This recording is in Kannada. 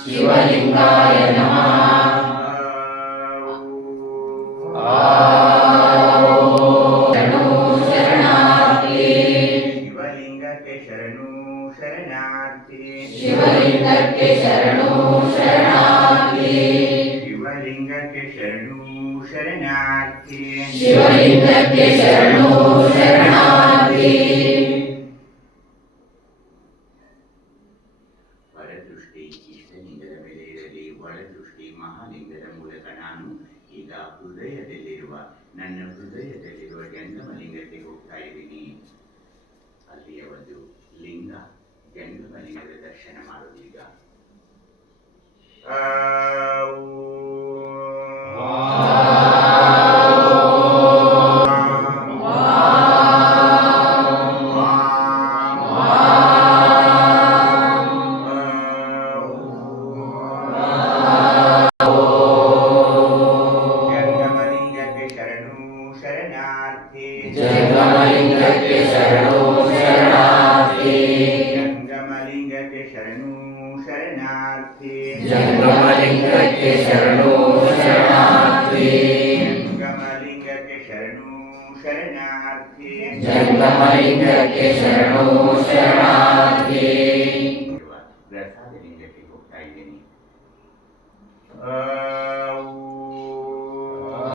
ಶಿವಲಿಂಗಾಯ ನಮಃ. ಶಿವಲಿಂಗಕ್ಕೆ ಶರಣು ಶರಣಾರ್ಥಿ. ಶಿವಲಿಂಗಕ್ಕೆ ಶರಣು ಶರಣಾರ್ಥಿ. ಶಿವಲಿಂಗಕ್ಕೆ ಶರಣು ಶರಣಾರ್ಥಿ. ಪರದೃಷ್ಟಿ ಇಷ್ಟಲಿಂಗದ ಮೇಲೆ ಇರಲಿ, ಒಳದೃಷ್ಟಿ ಮಹಾಲಿಂಗದ ಮೂಲಕ ನಾನು ಈಗ ನನ್ನ ಹೃದಯದಲ್ಲಿರುವ ಜಂಗಮಲಿಂಗಕ್ಕೆ ಹೋಗ್ತಾ ಇದ್ದೀನಿ. ಅಲ್ಲಿಯ ಒಂದು ಲಿಂಗ ಜಂಗಮಲಿಂಗದ ದರ್ಶನ ಮಾಡೋದೀಗ. ಜಂಗಮಲಿಂಗಕ್ಕೆ ಶರಣು ಶರಣಾರ್ಥಿ. ಜಂಗಮಲಿಂಗಕ್ಕೆ ಶರಣು ಶರಣಾರ್ಥಿ. ಜಂಗಮಲಿಂಗಕ್ಕೆ ಶರಣು ಶರಣಾರ್ಥಿ. ಜಂಗಮಲಿಂಗಕ್ಕೆ ಶರಣು ಶರಣಾರ್ಥಿ. ಜಂಗಮಲಿಂಗಕ್ಕೆ ಶರಣು ಶರಣಾರ್ಥಿ. ಪ್ರಸಾದ ಲಿಂಗಕ್ಕೆ ಹೋಗ್ತಾ ಇದ್ದೀನಿ.